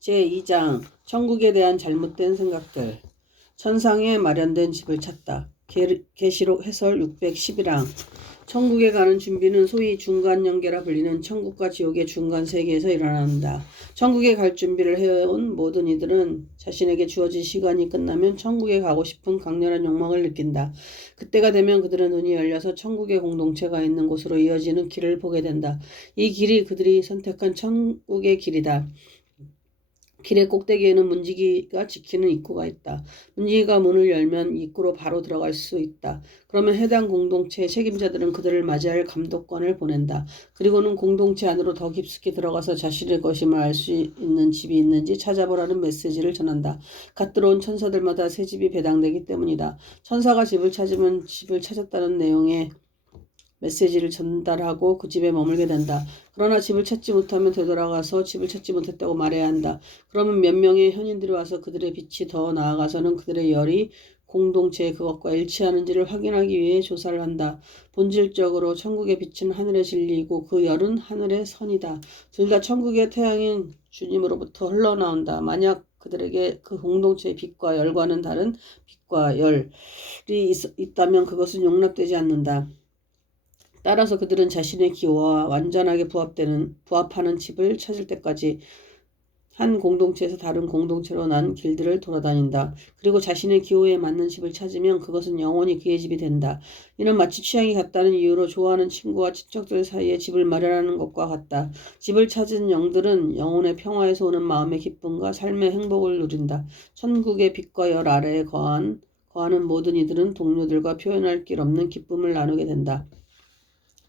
제2장 천국에 대한 잘못된 생각들. 천상에 마련된 집을 찾다. 계시록 해설 611항. 천국에 가는 준비는 소위 중간연계라 불리는 천국과 지옥의 중간 세계에서 일어난다. 천국에 갈 준비를 해온 모든 이들은 자신에게 주어진 시간이 끝나면 천국에 가고 싶은 강렬한 욕망을 느낀다. 그때가 되면 그들은 눈이 열려서 천국의 공동체가 있는 곳으로 이어지는 길을 보게 된다. 이 길이 그들이 선택한 천국의 길이다. 길의 꼭대기에는 문지기가 지키는 입구가 있다. 문지기가 문을 열면 입구로 바로 들어갈 수 있다. 그러면 해당 공동체의 책임자들은 그들을 맞이할 감독관을 보낸다. 그리고는 공동체 안으로 더 깊숙이 들어가서 자신의 것임을 알 수 있는 집이 있는지 찾아보라는 메시지를 전한다. 갓 들어온 천사들마다 새 집이 배당되기 때문이다. 천사가 집을 찾으면 집을 찾았다는 내용의 메시지를 전달하고 그 집에 머물게 된다. 그러나 집을 찾지 못하면 되돌아가서 집을 찾지 못했다고 말해야 한다. 그러면 몇 명의 현인들이 와서 그들의 빛이 더 나아가서는 그들의 열이 공동체의 그것과 일치하는지를 확인하기 위해 조사를 한다. 본질적으로 천국의 빛은 하늘의 진리이고 그 열은 하늘의 선이다. 둘 다 천국의 태양인 주님으로부터 흘러나온다. 만약 그들에게 그 공동체의 빛과 열과는 다른 빛과 열이 있다면 그것은 용납되지 않는다. 따라서 그들은 자신의 기호와 완전하게 부합하는 집을 찾을 때까지 한 공동체에서 다른 공동체로 난 길들을 돌아다닌다. 그리고 자신의 기호에 맞는 집을 찾으면 그것은 영원히 그의 집이 된다. 이는 마치 취향이 같다는 이유로 좋아하는 친구와 친척들 사이에 집을 마련하는 것과 같다. 집을 찾은 영들은 영혼의 평화에서 오는 마음의 기쁨과 삶의 행복을 누린다. 천국의 빛과 열 아래에 거하는 모든 이들은 동료들과 표현할 길 없는 기쁨을 나누게 된다.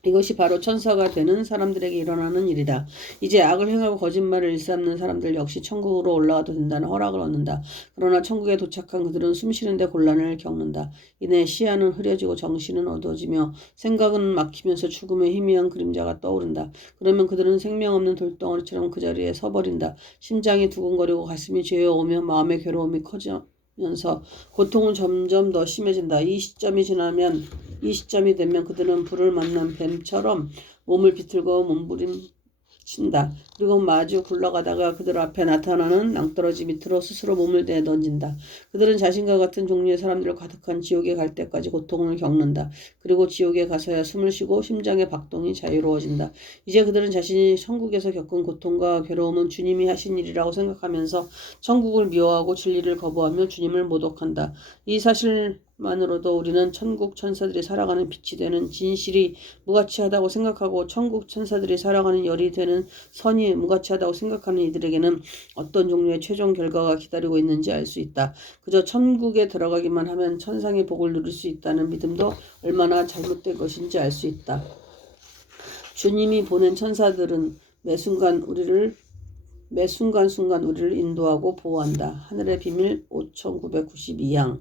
이것이 바로 천사가 되는 사람들에게 일어나는 일이다. 이제 악을 행하고 거짓말을 일삼는 사람들 역시 천국으로 올라가도 된다는 허락을 얻는다. 그러나 천국에 도착한 그들은 숨쉬는데 곤란을 겪는다. 이내 시야는 흐려지고 정신은 어두워지며 생각은 막히면서 죽음의 희미한 그림자가 떠오른다. 그러면 그들은 생명 없는 돌덩어리처럼 그 자리에 서버린다. 심장이 두근거리고 가슴이 죄어오며 마음의 괴로움이 커지면서 고통은 점점 더 심해진다. 이 시점이 되면 그들은 불을 만난 뱀처럼 몸을 비틀고 몸부림친다. 그리고 마주 굴러가다가 그들 앞에 나타나는 낭떠러지 밑으로 스스로 몸을 내던진다. 그들은 자신과 같은 종류의 사람들 가득한 지옥에 갈 때까지 고통을 겪는다. 그리고 지옥에 가서야 숨을 쉬고 심장의 박동이 자유로워진다. 이제 그들은 자신이 천국에서 겪은 고통과 괴로움은 주님이 하신 일이라고 생각하면서 천국을 미워하고 진리를 거부하며 주님을 모독한다. 이 사실만으로도 우리는 천국 천사들이 살아가는 빛이 되는 진실이 무가치하다고 생각하고 천국 천사들이 살아가는 열이 되는 선이 무가치하다고 생각하는 이들에게는 어떤 종류의 최종 결과가 기다리고 있는지 알 수 있다. 그저 천국에 들어가기만 하면 천상의 복을 누릴 수 있다는 믿음도 얼마나 잘못된 것인지 알 수 있다. 주님이 보낸 천사들은 매 순간순간 우리를 인도하고 보호한다. 하늘의 비밀 5992항.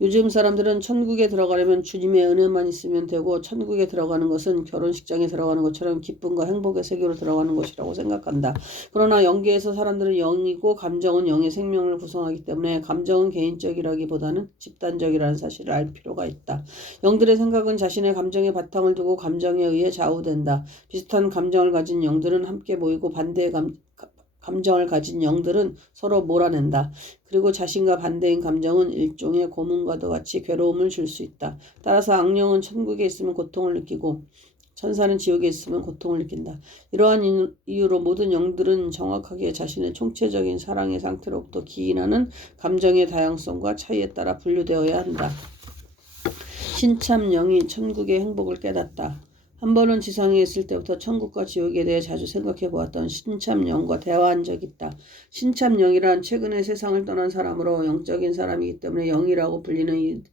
요즘 사람들은 천국에 들어가려면 주님의 은혜만 있으면 되고 천국에 들어가는 것은 결혼식장에 들어가는 것처럼 기쁨과 행복의 세계로 들어가는 것이라고 생각한다. 그러나 영계에서 사람들은 영이고 감정은 영의 생명을 구성하기 때문에 감정은 개인적이라기보다는 집단적이라는 사실을 알 필요가 있다. 영들의 생각은 자신의 감정의 바탕을 두고 감정에 의해 좌우된다. 비슷한 감정을 가진 영들은 함께 모이고 반대의 감정을 가진 영들은 서로 몰아낸다. 그리고 자신과 반대인 감정은 일종의 고문과도 같이 괴로움을 줄 수 있다. 따라서 악령은 천국에 있으면 고통을 느끼고 천사는 지옥에 있으면 고통을 느낀다. 이러한 이유로 모든 영들은 정확하게 자신의 총체적인 사랑의 상태로부터 기인하는 감정의 다양성과 차이에 따라 분류되어야 한다. 신참 영이 천국의 행복을 깨닫다. 한 번은 지상에 있을 때부터 천국과 지옥에 대해 자주 생각해 보았던 신참영과 대화한 적이 있다. 신참영이란 최근에 세상을 떠난 사람으로 영적인 사람이기 때문에 영이라고 불리는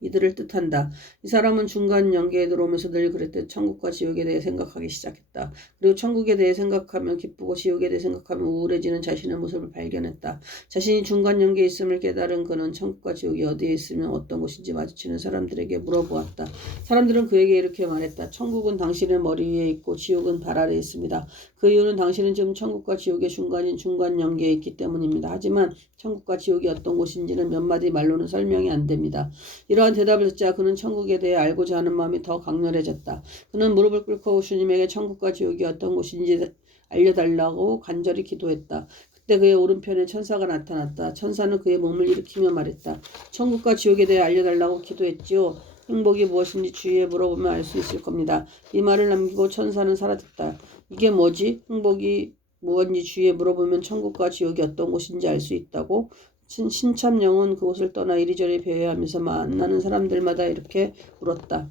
이들을 뜻한다. 이 사람은 중간 연계에 들어오면서 늘 그랬듯 천국과 지옥에 대해 생각하기 시작했다. 그리고 천국에 대해 생각하면 기쁘고 지옥에 대해 생각하면 우울해지는 자신의 모습을 발견했다. 자신이 중간 연계에 있음을 깨달은 그는 천국과 지옥이 어디에 있으면 어떤 곳인지 마주치는 사람들에게 물어보았다. 사람들은 그에게 이렇게 말했다. 천국은 당신의 머리 위에 있고 지옥은 발 아래에 있습니다. 그 이유는 당신은 지금 천국과 지옥의 중간인 중간 연계에 있기 때문입니다. 하지만 천국과 지옥이 어떤 곳인지는 몇 마디 말로는 설명이 안 됩니다. 이러한 대답을 듣자 그는 천국에 대해 알고자 하는 마음이 더 강렬해졌다. 그는 무릎을 꿇고 주님에게 천국과 지옥이 어떤 곳인지 알려달라고 간절히 기도했다. 그때 그의 오른편에 천사가 나타났다. 천사는 그의 몸을 일으키며 말했다. 천국과 지옥에 대해 알려달라고 기도했지요. 행복이 무엇인지 주위에 물어보면 알 수 있을 겁니다. 이 말을 남기고 천사는 사라졌다. 이게 뭐지? 행복이 무엇인지 주위에 물어보면 천국과 지옥이 어떤 곳인지 알 수 있다고? 신참영은 그곳을 떠나 이리저리 배회하면서 만나는 사람들마다 이렇게 물었다.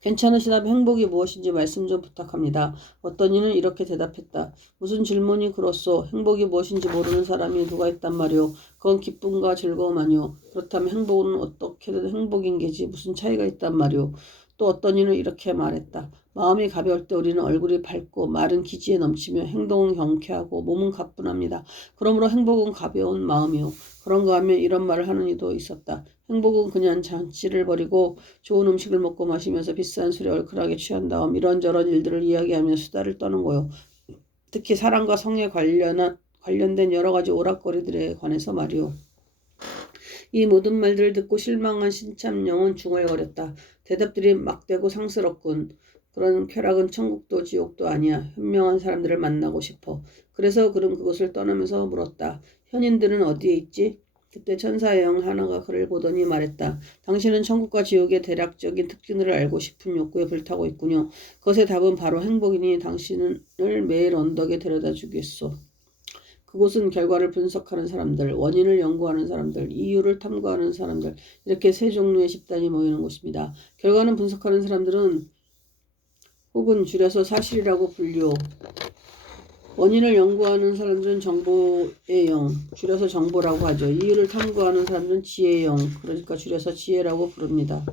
괜찮으시다면 행복이 무엇인지 말씀 좀 부탁합니다. 어떤 이는 이렇게 대답했다. 무슨 질문이 그렇소? 행복이 무엇인지 모르는 사람이 누가 있단 말이오. 그건 기쁨과 즐거움 아니오. 그렇다면 행복은 어떻게든 행복인 게지 무슨 차이가 있단 말이오. 또 어떤 이는 이렇게 말했다. 마음이 가벼울 때 우리는 얼굴이 밝고 말은 기지에 넘치며 행동은 경쾌하고 몸은 가뿐합니다. 그러므로 행복은 가벼운 마음이오. 그런가 하면 이런 말을 하는 이도 있었다. 행복은 그냥 잔치를 벌이고 좋은 음식을 먹고 마시면서 비싼 술에 얼큰하게 취한 다음 이런저런 일들을 이야기하며 수다를 떠는 거요. 특히 사랑과 성에 관련된 여러 가지 오락거리들에 관해서 말이오. 이 모든 말들을 듣고 실망한 신참영은 중얼거렸다. 대답들이 막대고 상스럽군. 그런 쾌락은 천국도 지옥도 아니야. 현명한 사람들을 만나고 싶어. 그래서 그는 그곳을 떠나면서 물었다. 현인들은 어디에 있지? 그때 천사의 영 하나가 그를 보더니 말했다. 당신은 천국과 지옥의 대략적인 특징들을 알고 싶은 욕구에 불타고 있군요. 그것의 답은 바로 행복이니 당신을 매일 언덕에 데려다 주겠소. 그곳은 결과를 분석하는 사람들, 원인을 연구하는 사람들, 이유를 탐구하는 사람들, 이렇게 세 종류의 집단이 모이는 곳입니다. 결과는 분석하는 사람들은 혹은 줄여서 사실이라고 불리오. 원인을 연구하는 사람들은 정보의 영, 줄여서 정보라고 하죠. 이유를 탐구하는 사람들은 지혜의 영, 그러니까 줄여서 지혜라고 부릅니다.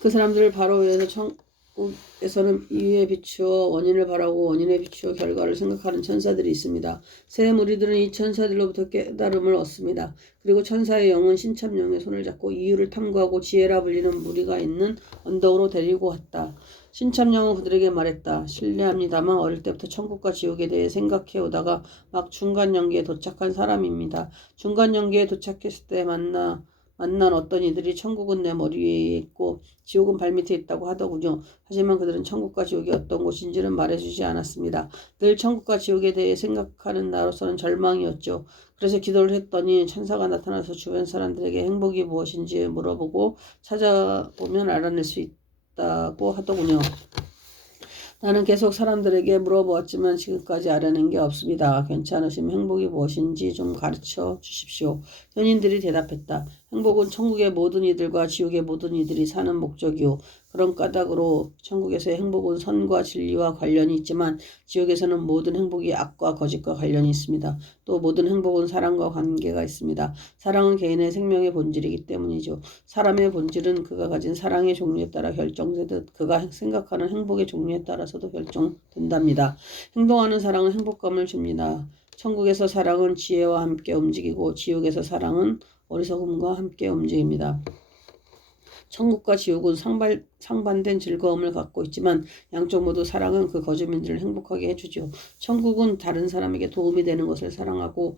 그 사람들을 바로 위해서 천국에서는 이유에 비추어 원인을 바라고 원인에 비추어 결과를 생각하는 천사들이 있습니다. 새 무리들은 이 천사들로부터 깨달음을 얻습니다. 그리고 천사의 영은 신참영의 손을 잡고 이유를 탐구하고 지혜라 불리는 무리가 있는 언덕으로 데리고 갔다. 신참영은 그들에게 말했다. 실례합니다만 어릴 때부터 천국과 지옥에 대해 생각해 오다가 막 중간 연기에 도착한 사람입니다. 중간 연기에 도착했을 때 만난 어떤 이들이 천국은 내 머리 위에 있고 지옥은 발밑에 있다고 하더군요. 하지만 그들은 천국과 지옥이 어떤 곳인지는 말해주지 않았습니다. 늘 천국과 지옥에 대해 생각하는 나로서는 절망이었죠. 그래서 기도를 했더니 천사가 나타나서 주변 사람들에게 행복이 무엇인지 물어보고 찾아보면 알아낼 수 있다고 하더군요. 나는 계속 사람들에게 물어보았지만 지금까지 알아낸 게 없습니다. 괜찮으시면 행복이 무엇인지 좀 가르쳐 주십시오. 현인들이 대답했다. 행복은 천국의 모든 이들과 지옥의 모든 이들이 사는 목적이요. 그런 까닭으로 천국에서의 행복은 선과 진리와 관련이 있지만 지옥에서는 모든 행복이 악과 거짓과 관련이 있습니다. 또 모든 행복은 사랑과 관계가 있습니다. 사랑은 개인의 생명의 본질이기 때문이죠. 사람의 본질은 그가 가진 사랑의 종류에 따라 결정되듯 그가 생각하는 행복의 종류에 따라서도 결정된답니다. 행동하는 사랑은 행복감을 줍니다. 천국에서 사랑은 지혜와 함께 움직이고 지옥에서 사랑은 어리석음과 함께 움직입니다. 천국과 지옥은 상반된 즐거움을 갖고 있지만 양쪽 모두 사랑은 그 거주민들을 행복하게 해주죠. 천국은 다른 사람에게 도움이 되는 것을 사랑하고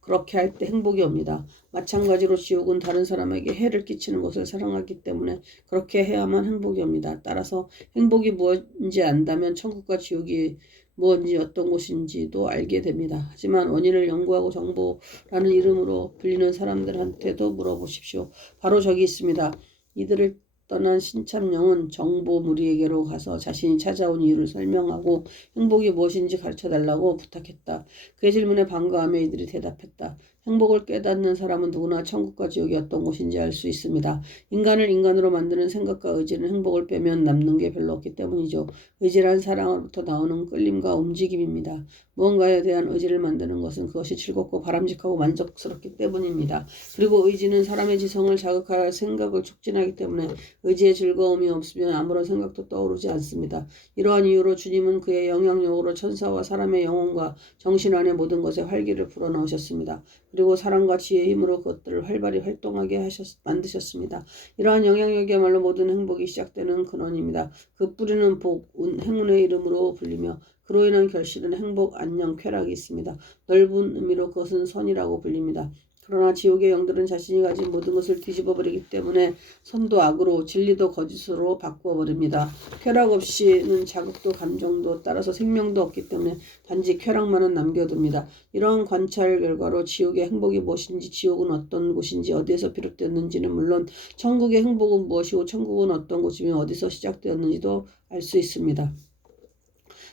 그렇게 할 때 행복이 옵니다. 마찬가지로 지옥은 다른 사람에게 해를 끼치는 것을 사랑하기 때문에 그렇게 해야만 행복이 옵니다. 따라서 행복이 무엇인지 안다면 천국과 지옥이 무엇인지 어떤 곳인지도 알게 됩니다. 하지만 원인을 연구하고 정보라는 이름으로 불리는 사람들한테도 물어보십시오. 바로 저기 있습니다. 이들을 떠난 신참영은 정보 무리에게로 가서 자신이 찾아온 이유를 설명하고 행복이 무엇인지 가르쳐달라고 부탁했다. 그의 질문에 반가워하며 이들이 대답했다. 행복을 깨닫는 사람은 누구나 천국과 지옥이 어떤 곳인지 알 수 있습니다. 인간을 인간으로 만드는 생각과 의지는 행복을 빼면 남는 게 별로 없기 때문이죠. 의지란 사랑으로부터 나오는 끌림과 움직임입니다. 무언가에 대한 의지를 만드는 것은 그것이 즐겁고 바람직하고 만족스럽기 때문입니다. 그리고 의지는 사람의 지성을 자극하여 생각을 촉진하기 때문에 의지의 즐거움이 없으면 아무런 생각도 떠오르지 않습니다. 이러한 이유로 주님은 그의 영향력으로 천사와 사람의 영혼과 정신 안의 모든 것에 활기를 불어넣으셨습니다. 그리고 사랑과 지혜의 힘으로 그것들을 활발히 활동하게 만드셨습니다. 이러한 영향력이야말로 모든 행복이 시작되는 근원입니다. 그 뿌리는 복, 운, 행운의 이름으로 불리며 그로 인한 결실은 행복, 안녕, 쾌락이 있습니다. 넓은 의미로 그것은 선이라고 불립니다. 그러나 지옥의 영들은 자신이 가진 모든 것을 뒤집어버리기 때문에 선도 악으로 진리도 거짓으로 바꾸어버립니다. 쾌락 없이는 자극도 감정도 따라서 생명도 없기 때문에 단지 쾌락만은 남겨둡니다. 이런 관찰 결과로 지옥의 행복이 무엇인지, 지옥은 어떤 곳인지, 어디에서 비롯되었는지는 물론 천국의 행복은 무엇이고 천국은 어떤 곳이며 어디서 시작되었는지도 알 수 있습니다.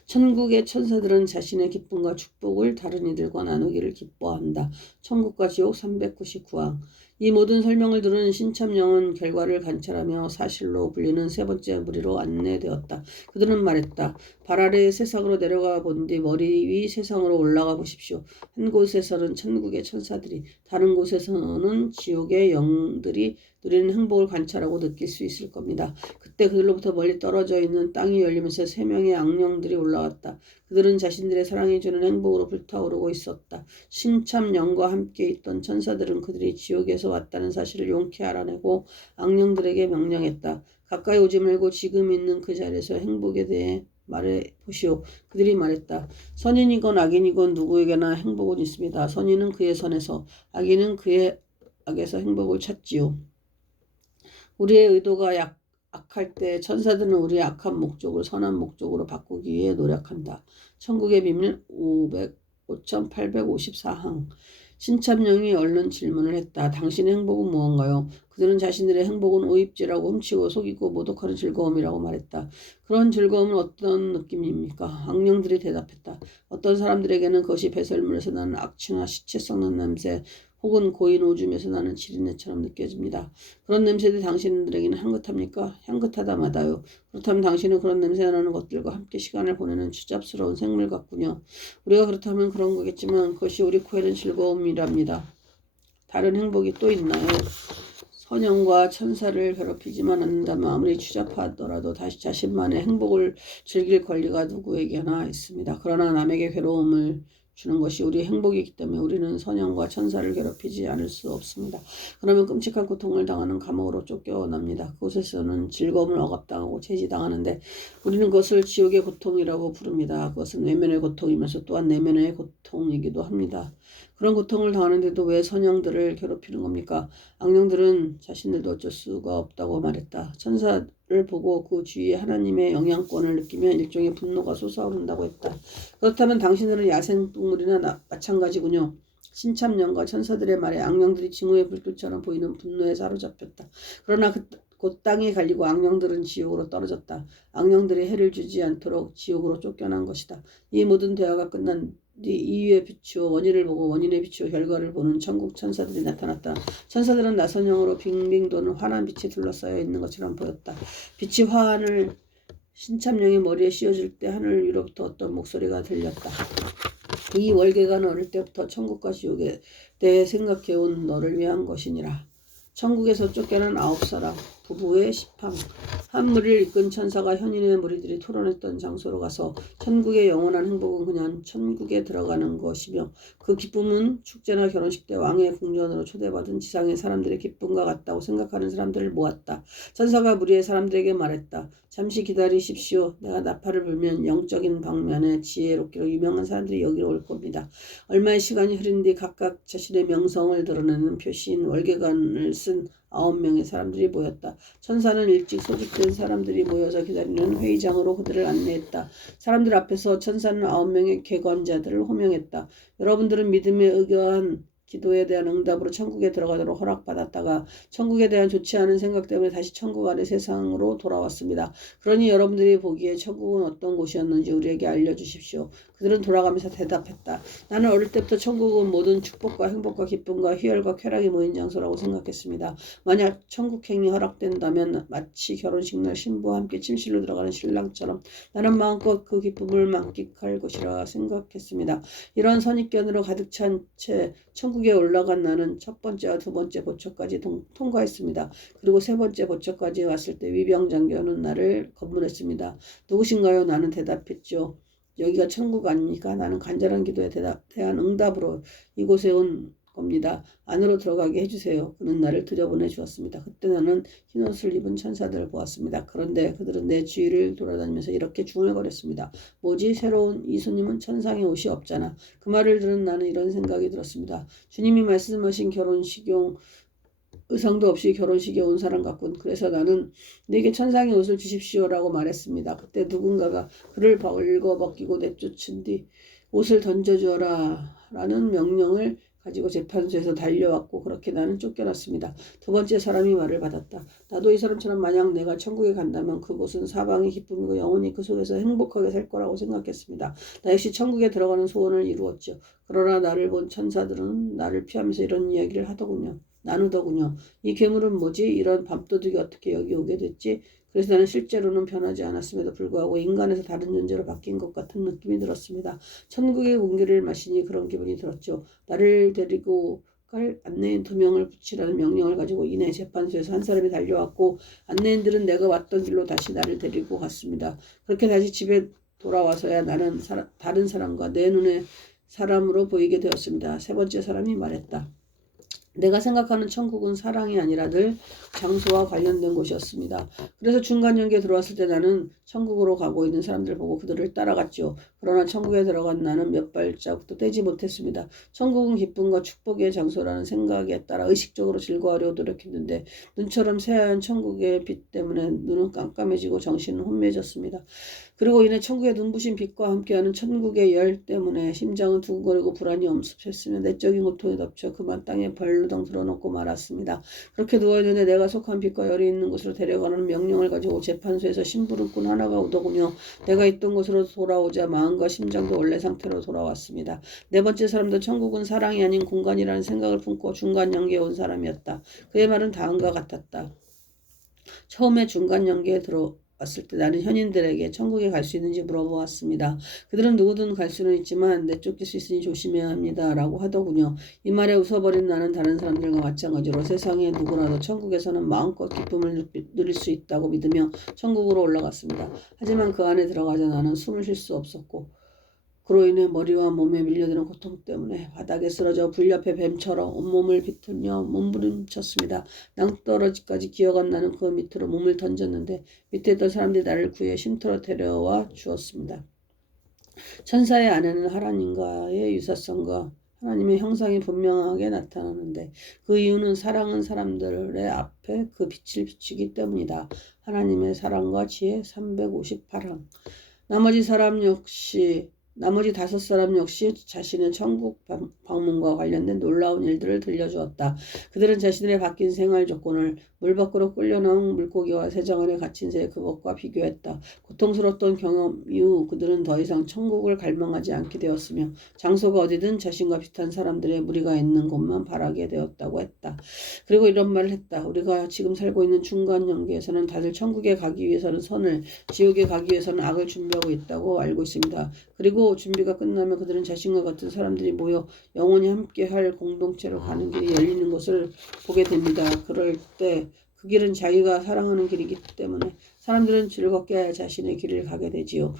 천국의 천사들은 자신의 기쁨과 축복을 다른 이들과 나누기를 기뻐한다. 천국과 지옥 399항. 이 모든 설명을 들은 신참령은 결과를 관찰하며 사실로 불리는 세 번째 무리로 안내되었다. 그들은 말했다. 발 아래의 세상으로 내려가 본 뒤 머리 위 세상으로 올라가 보십시오. 한 곳에서는 천국의 천사들이, 다른 곳에서는 지옥의 영들이 누리는 행복을 관찰하고 느낄 수 있을 겁니다. 그때 그들로부터 멀리 떨어져 있는 땅이 열리면서 3명의 악령들이 올라왔다. 그들은 자신들의 사랑이 주는 행복으로 불타오르고 있었다. 신참령과 함께 있던 천사들은 그들이 지옥에서 왔다는 사실을 용케 알아내고 악령들에게 명령했다. 가까이 오지 말고 지금 있는 그 자리에서 행복에 대해 말해보시오. 그들이 말했다. 선인이건 악인이건 누구에게나 행복은 있습니다. 선인은 그의 선에서, 악인은 그의 악에서 행복을 찾지요. 우리의 의도가 악할 때 천사들은 우리의 악한 목적을 선한 목적으로 바꾸기 위해 노력한다. 천국의 비밀 5854항. 신참령이 얼른 질문을 했다. 당신의 행복은 무언가요? 그들은 자신들의 행복은 오입지라고 훔치고 속이고 모독하는 즐거움이라고 말했다. 그런 즐거움은 어떤 느낌입니까? 악령들이 대답했다. 어떤 사람들에게는 그것이 배설물에서 나는 악취나 시체 썩는 냄새, 혹은 고인 오줌에서 나는 지린내처럼 느껴집니다. 그런 냄새들이 당신들에게는 향긋합니까? 향긋하다 마다요. 그렇다면 당신은 그런 냄새나는 것들과 함께 시간을 보내는 추잡스러운 생물 같군요. 우리가 그렇다면 그런 거겠지만 그것이 우리 코에는 즐거움이랍니다. 다른 행복이 또 있나요? 선영과 천사를 괴롭히지만 않는다면 아무리 추잡하더라도 다시 자신만의 행복을 즐길 권리가 누구에게나 있습니다. 그러나 남에게 괴로움을 주는 것이 우리의 행복이기 때문에 우리는 선영과 천사를 괴롭히지 않을 수 없습니다. 그러면 끔찍한 고통을 당하는 감옥으로 쫓겨납니다. 그곳에서는 즐거움을 억압당하고 제지당하는데 우리는 그것을 지옥의 고통이라고 부릅니다. 그것은 외면의 고통이면서 또한 내면의 고통이기도 합니다. 그런 고통을 당하는데도 왜 선영들을 괴롭히는 겁니까? 악령들은 자신들도 어쩔 수가 없다고 말했다. 천사를 보고 그 주위에 하나님의 영향권을 느끼면 일종의 분노가 솟아오른다고 했다. 그렇다면 당신들은 야생동물이나 마찬가지군요. 신참령과 천사들의 말에 악령들이 징후의 불길처럼 보이는 분노에 사로잡혔다. 그러나 곧 땅에 갈리고 악령들은 지옥으로 떨어졌다. 악령들이 해를 주지 않도록 지옥으로 쫓겨난 것이다. 이 모든 대화가 끝난 뒤 이유에 비추어 원인을 보고 원인에 비추어 결과를 보는 천국 천사들이 나타났다. 천사들은 낯선 영으로 빙빙 도는 환한 빛이 둘러싸여 있는 것처럼 보였다. 빛이 환을 신참령의 머리에 씌워줄 때 하늘 위로부터 어떤 목소리가 들렸다. 이 월계관은 어릴 때부터 천국과 지옥에 대해 생각해온 너를 위한 것이니라. 천국에서 쫓겨난 9사람, 부부의 시팡. 한 무리를 이끈 천사가 현인의 무리들이 토론했던 장소로 가서 천국의 영원한 행복은 그냥 천국에 들어가는 것이며 그 기쁨은 축제나 결혼식 때 왕의 궁전으로 초대받은 지상의 사람들의 기쁨과 같다고 생각하는 사람들을 모았다. 천사가 무리의 사람들에게 말했다. 잠시 기다리십시오. 내가 나팔을 불면 영적인 방면에 지혜롭기로 유명한 사람들이 여기로 올 겁니다. 얼마의 시간이 흐른 뒤 각각 자신의 명성을 드러내는 표시인 월계관을 쓴 9명의 사람들이 모였다. 천사는 일찍 소집된 사람들이 모여서 기다리는 회의장으로 그들을 안내했다. 사람들 앞에서 천사는 9명의 객관자들을 호명했다. 여러분들은 믿음에 의거한 기도에 대한 응답으로 천국에 들어가도록 허락받았다가 천국에 대한 좋지 않은 생각 때문에 다시 천국 아래 세상으로 돌아왔습니다. 그러니 여러분들이 보기에 천국은 어떤 곳이었는지 우리에게 알려주십시오. 그들은 돌아가면서 대답했다. 나는 어릴 때부터 천국은 모든 축복과 행복과 기쁨과 희열과 쾌락이 모인 장소라고 생각했습니다. 만약 천국행이 허락된다면 마치 결혼식 날 신부와 함께 침실로 들어가는 신랑처럼 나는 마음껏 그 기쁨을 만끽할 것이라 생각했습니다. 이런 선입견으로 가득 찬 채 천국에 올라간 나는 첫 번째와 두 번째 보초까지 통과했습니다. 그리고 세 번째 보초까지 왔을 때 위병장교는 나를 검문했습니다. 누구신가요? 나는 대답했죠. 여기가 천국 아닙니까? 나는 간절한 기도에 대한 응답으로 이곳에 온 겁니다. 안으로 들어가게 해주세요. 그는 나를 들여보내 주었습니다. 그때 나는 흰옷을 입은 천사들을 보았습니다. 그런데 그들은 내 주위를 돌아다니면서 이렇게 중얼거렸습니다. 뭐지? 새로운 이 손님은 천상의 옷이 없잖아. 그 말을 들은 나는 이런 생각이 들었습니다. 주님이 말씀하신 결혼식용 의상도 없이 결혼식에 온 사람 같군. 그래서 나는 내게 천상의 옷을 주십시오라고 말했습니다. 그때 누군가가 그를 벌거벗기고 내쫓은 뒤 옷을 던져주어라 라는 명령을 가지고 재판소에서 달려왔고 그렇게 나는 쫓겨났습니다. 두 번째 사람이 말을 받았다. 나도 이 사람처럼 만약 내가 천국에 간다면 그곳은 사방의 기쁨이고 영원히 그 속에서 행복하게 살 거라고 생각했습니다. 나 역시 천국에 들어가는 소원을 이루었죠. 그러나 나를 본 천사들은 나를 피하면서 이런 이야기를 나누더군요. 이 괴물은 뭐지? 이런 밤도둑이 어떻게 여기 오게 됐지? 그래서 나는 실제로는 변하지 않았음에도 불구하고 인간에서 다른 존재로 바뀐 것 같은 느낌이 들었습니다. 천국의 공기를 마시니 그런 기분이 들었죠. 나를 데리고 갈 안내인 2명을 붙이라는 명령을 가지고 이내 재판소에서 한 사람이 달려왔고 안내인들은 내가 왔던 길로 다시 나를 데리고 갔습니다. 그렇게 다시 집에 돌아와서야 나는 다른 사람과 내 눈에 사람으로 보이게 되었습니다. 세 번째 사람이 말했다. 내가 생각하는 천국은 사랑이 아니라 늘 장소와 관련된 곳이었습니다. 그래서 중간 연계에 들어왔을 때 나는 천국으로 가고 있는 사람들을 보고 그들을 따라갔죠. 그러나 천국에 들어간 나는 몇 발자국도 떼지 못했습니다. 천국은 기쁨과 축복의 장소라는 생각에 따라 의식적으로 즐거워하려고 노력했는데 눈처럼 새하얀 천국의 빛 때문에 눈은 깜깜해지고 정신은 혼미해졌습니다. 그리고 이내 천국의 눈부신 빛과 함께하는 천국의 열 때문에 심장은 두근거리고 불안이 엄습했으며 내적인 고통에 덮쳐 그만 땅에 벌르덩 드러놓고 말았습니다. 그렇게 누워있는데 내가 속한 빛과 열이 있는 곳으로 데려가는 명령을 가지고 재판소에서 심부름꾼 하나가 오더군요. 내가 있던 곳으로 돌아오자 마음과 심장도 원래 상태로 돌아왔습니다. 네 번째 사람도 천국은 사랑이 아닌 공간이라는 생각을 품고 중간 연계에 온 사람이었다. 그의 말은 다음과 같았다. 처음에 중간 연계에 왔을 때 나는 현인들에게 천국에 갈 수 있는지 물어보았습니다. 그들은 누구든 갈 수는 있지만 내쫓길 수 있으니 조심해야 합니다. 라고 하더군요. 이 말에 웃어버린 나는 다른 사람들과 마찬가지로 세상에 누구라도 천국에서는 마음껏 기쁨을 누릴 수 있다고 믿으며 천국으로 올라갔습니다. 하지만 그 안에 들어가자 나는 숨을 쉴 수 없었고 그로 인해 머리와 몸에 밀려드는 고통 때문에 바닥에 쓰러져 불 옆에 뱀처럼 온몸을 비틀며 몸부림쳤습니다. 낭떠러지까지 기어간 나는 그 밑으로 몸을 던졌는데 밑에 있던 사람들이 나를 구해 쉼터로 데려와 주었습니다. 천사의 안에는 하나님과의 유사성과 하나님의 형상이 분명하게 나타나는데 그 이유는 사랑은 사람들의 앞에 그 빛을 비추기 때문이다. 하나님의 사랑과 지혜 358항. 나머지 5사람 역시 자신의 천국 방문과 관련된 놀라운 일들을 들려주었다. 그들은 자신들의 바뀐 생활 조건을 물 밖으로 끌려나온 물고기와 새장 안에 갇힌 새의 그것과 비교했다. 고통스러웠던 경험 이후 그들은 더 이상 천국을 갈망하지 않게 되었으며 장소가 어디든 자신과 비슷한 사람들의 무리가 있는 곳만 바라게 되었다고 했다. 그리고 이런 말을 했다. 우리가 지금 살고 있는 중간 연계에서는 다들 천국에 가기 위해서는 선을, 지옥에 가기 위해서는 악을 준비하고 있다고 알고 있습니다. 그리고 준비가 끝나면 그들은 자신과 같은 사람들이 모여 영원히 함께할 공동체로 가는 길이 열리는 것을 보게 됩니다. 그럴 때 그 길은 자기가 사랑하는 길이기 때문에 사람들은 즐겁게 자신의 길을 가게 되지요.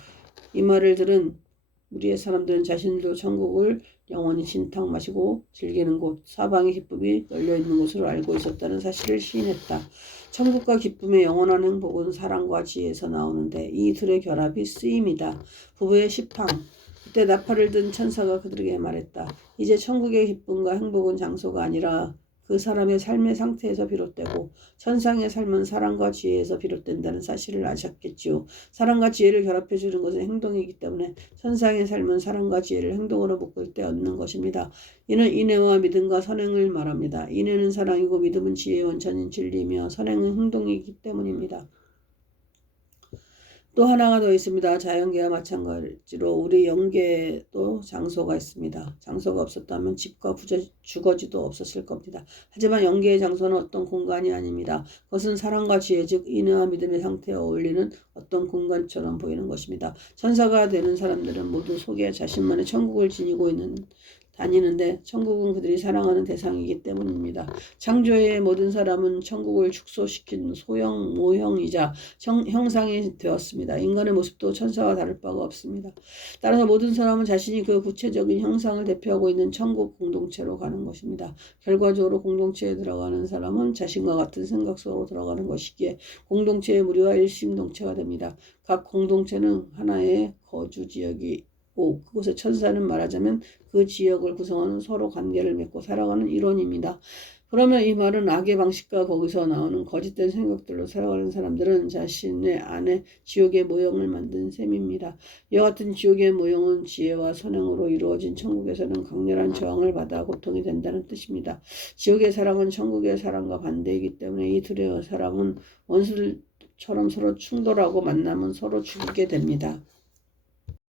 이 말을 들은 우리의 사람들은 자신들도 천국을 영원히 진탕 마시고 즐기는 곳, 사방의 기쁨이 열려있는 곳으로 알고 있었다는 사실을 시인했다. 천국과 기쁨의 영원한 행복은 사랑과 지혜에서 나오는데 이 둘의 결합이 쓰임이다. 부부의 10항. 그때 나팔을 든 천사가 그들에게 말했다. 이제 천국의 기쁨과 행복은 장소가 아니라 그 사람의 삶의 상태에서 비롯되고 천상의 삶은 사랑과 지혜에서 비롯된다는 사실을 아셨겠지요. 사랑과 지혜를 결합해주는 것은 행동이기 때문에 천상의 삶은 사랑과 지혜를 행동으로 묶을 때 얻는 것입니다. 이는 인애와 믿음과 선행을 말합니다. 인애는 사랑이고 믿음은 지혜의 원천인 진리이며 선행은 행동이기 때문입니다. 또 하나가 더 있습니다. 자연계와 마찬가지로 우리 영계에도 장소가 있습니다. 장소가 없었다면 집과 주거지도 없었을 겁니다. 하지만 영계의 장소는 어떤 공간이 아닙니다. 그것은 사랑과 지혜, 즉 인애와 믿음의 상태에 어울리는 어떤 공간처럼 보이는 것입니다. 천사가 되는 사람들은 모두 속에 자신만의 천국을 지니고 있는 다니는데 천국은 그들이 사랑하는 대상이기 때문입니다. 창조의 모든 사람은 천국을 축소시킨 소형 모형이자 형상이 되었습니다. 인간의 모습도 천사와 다를 바가 없습니다. 따라서 모든 사람은 자신이 그 구체적인 형상을 대표하고 있는 천국 공동체로 가는 것입니다. 결과적으로 공동체에 들어가는 사람은 자신과 같은 생각 속으로 들어가는 것이기에 공동체의 무리와 일심동체가 됩니다. 각 공동체는 하나의 거주 지역이고 그곳의 천사는 말하자면 그 지역을 구성하는 서로 관계를 맺고 살아가는 일원입니다. 그러면 이 말은 악의 방식과 거기서 나오는 거짓된 생각들로 살아가는 사람들은 자신의 안에 지옥의 모형을 만든 셈입니다. 이와 같은 지옥의 모형은 지혜와 선행으로 이루어진 천국에서는 강렬한 저항을 받아 고통이 된다는 뜻입니다. 지옥의 사랑은 천국의 사랑과 반대이기 때문에 이 둘의 사랑은 원수처럼 서로 충돌하고 만나면 서로 죽게 됩니다.